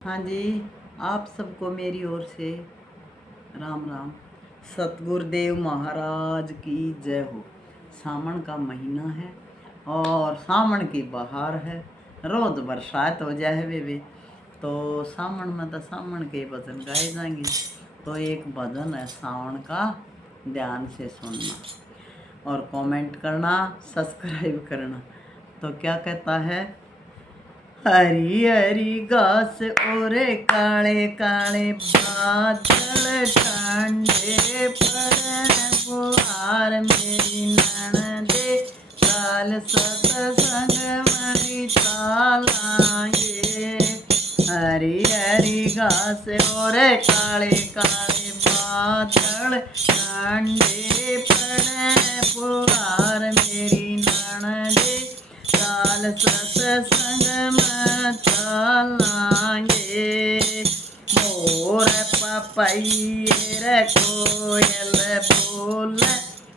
हाँ जी, आप सबको मेरी ओर से राम राम। सतगुरुदेव महाराज की जय हो। सावन का महीना है और सावन की बहार है। रोज बरसात हो जाए बेबे तो सावन में तो सावन के भजन गाए जाएंगे। तो एक भजन है सावन का, ध्यान से सुनना और कमेंट करना, सब्सक्राइब करना। तो क्या कहता है? हरी हरी घास और काले काले बादल ठंडे पड़े फुहार मेरी ननदे काल सतसंग मरी चालांगे। हरी हरी घास और काले काले बादल ठंडे पड़े फुहार मेरी ननदे काल सतसंग में चलांगे। मोर पपैये कोयल बोल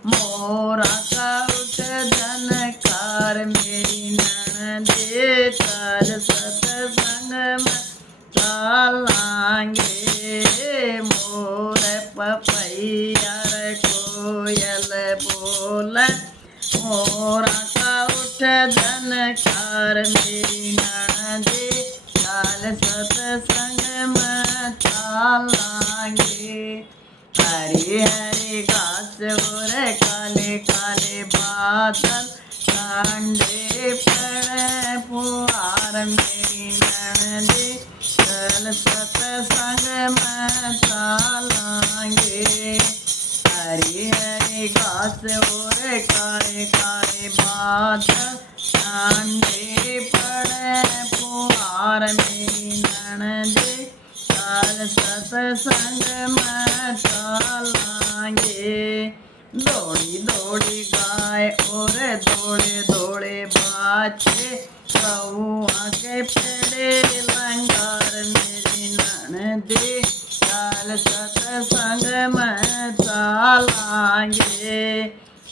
मोरा का उठ धनकार मेरी ननदे काल सतसंग में चलांगे। मोर पपैया कोयल बोल मोरा का उठ धनकार मेरी ननदे काल सतसंग में चलांगे। हरी हरी घास और काले काले बादल ठंडे पड़े फुहार मेरी ननदे काल सतसंग में चलांगे। हरी हरी घास और काले काले बादल ठंडे पड़े फुहार मेरी ननदे काल सतसंग में चलांगे। दौड़ी दौड़ी गाय और दौड़े दौड़े बाछे कौआ के पेड़े लंगार मेरी ननदे काल सतसंग में चलांगे।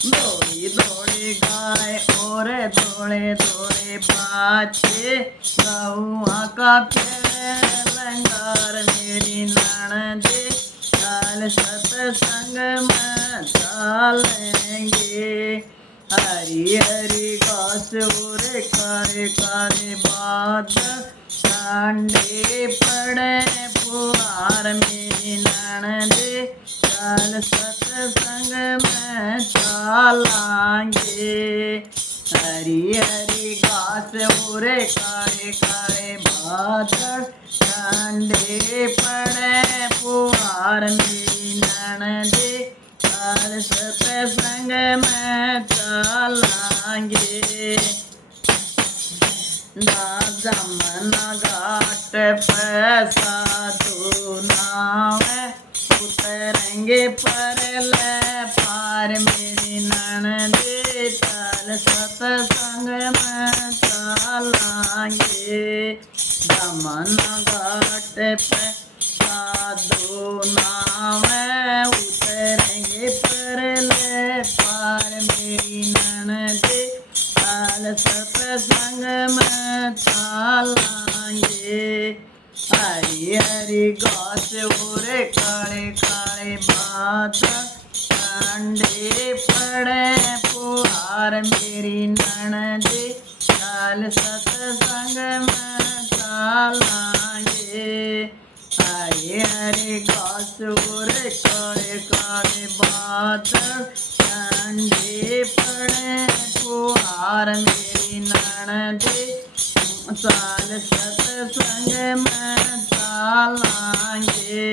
दौड़ी दौड़ी गाय और दौड़े दौड़े बाछे कौआ का पेड़ लंगार मेरी ननदे काल सतसंग में चलेंगे। हरी हरी घास और काले काले बादल ठंडे पड़े फुहार मेरी ननदे काल सतसंग में चलांगे। हरी हरी घास और काले काले बादल ठंडे पड़े फुहार मेरी ननदे काल सतसंग में चलांगे। जमुना घाट पे साधु नाव उतरेंगे परल पार मेरी ननदे काल सतसंग में चलांगे। जमुना घाट पे साधु नाव उतरेंगे परल पार मेरी ननदे काल सतसंग में चलांगे। हरी हरी घास और काले काले बादल ठंडे पड़े फुहार मेरी ननदे काल सतसंग में चलांगे। हरी हरी घास और काले काले बादल ठंडे पड़े फुहार मेरी ननदे काल सतसंग में चलांगे।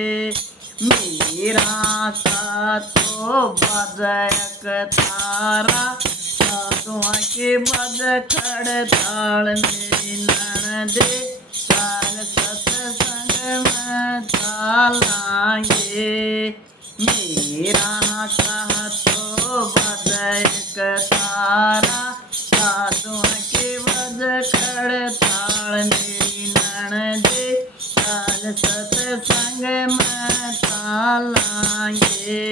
मेरा सा तो बजक तारा साधुआ के बज खड़ ताल मेरी ननदे काल सतसंग में चलांगे। मेरा कहा तो बजक तारा साधुआ के बज खड़ ताल मेरी ननदे काल सतसंग में चलांगे।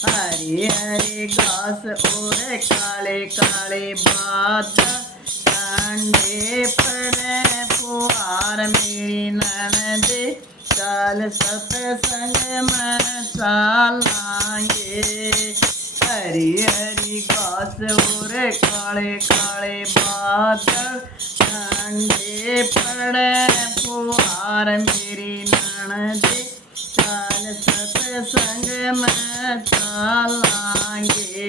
हरी हरी घास और काले काले बादल ठंडे पड़े फुहार मेरी ननदे, चल सत्संग में चलांगे। हरी हरी घास और काले काले बादल, ठंडे पड़े फुहार मेरी ननदे, चल सत्संग में चलांगे।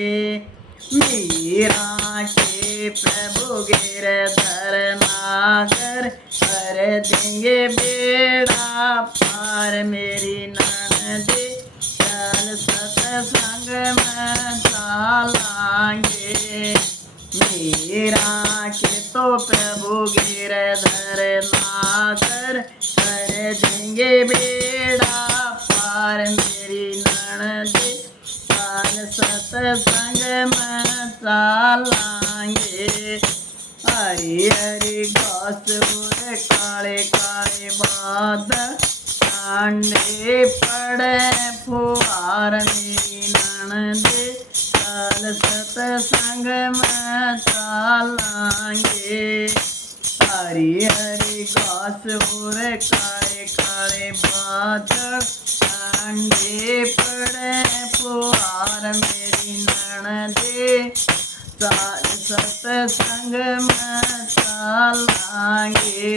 मीरा के प्रभु गिरधर नागर, कर देंगे बेड़ा पार मेरी ननदे, चल सत्संग में चलांगे। मीरा के तो प्रभु गिरधर नागर, कर देंगे बेड़ा पार मेरी ननदे, चल सत्संग में चलांगे। हरी हरी घास और काले काले बादल, ठंडे पड़े फुहार मेरी ननदे, चल सत्संग में चलांगे। हरी हरी घास और काले काले बादल, ठंडे पड़े फुहार मेरी ननदे, चल सत्संग में चलांगे।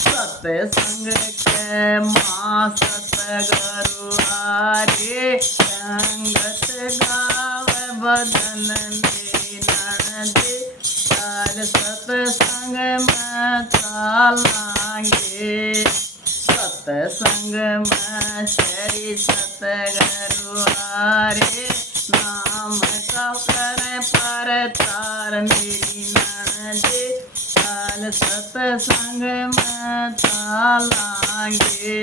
सत्संग के माँ सतगुरु आरे, संगत गाव बदन मेरी ननदे, चल सत्संग में चलांगे। सत्संग में श्री सतगुरु आरे, नाम का कर प्रचार मेरी ननदे, चल सत्संग में चलांगे।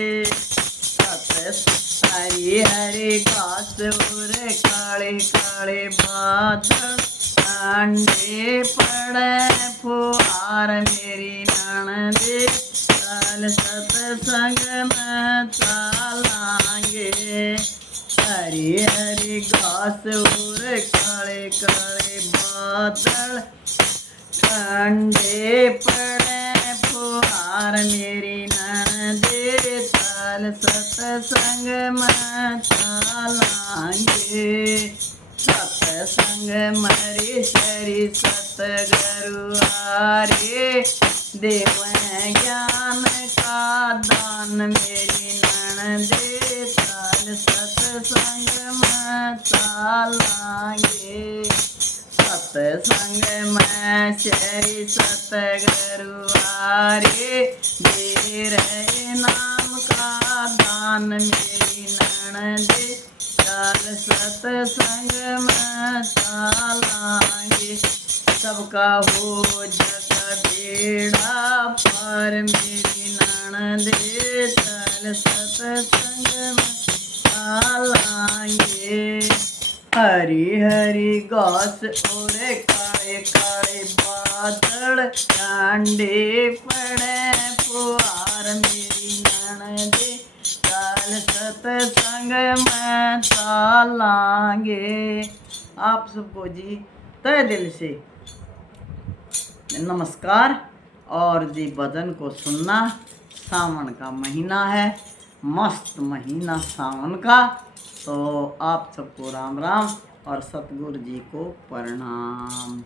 हरी हरी घास और काले काले बादल, ठंडे पड़े फुहार मेरी ननदे, चल सत्संग में चलांगे। हरी हरी घास और काले काले बादल, ठंडे पड़े फुहार मेरी ननदे, चल सत्संग में चलांगे। सत्संग मरी श्री सतगुरु आरे, देव ज्ञान का दान मेरी ननदे, चल सत्संग में चलांगे। सत्संग में श्री सतगुरु आरे, दे रहे नाम का दान मेरी ननदे, चल सत्संग में चलांगे। सबका हो जग बेड़ा पार मेरी ननदे, चल सत्संग में चलांगे। हरी हरी घास और काले काले बादल, ठंडे पड़े फुहार मेरी ननदे, चल सत्संग में चलांगे। आप सबको जी तहे दिल से नमस्कार। और जी भजन को सुनना, सावन का महीना है, मस्त महीना सावन का, तो आप सबको राम राम और सतगुरु जी को प्रणाम।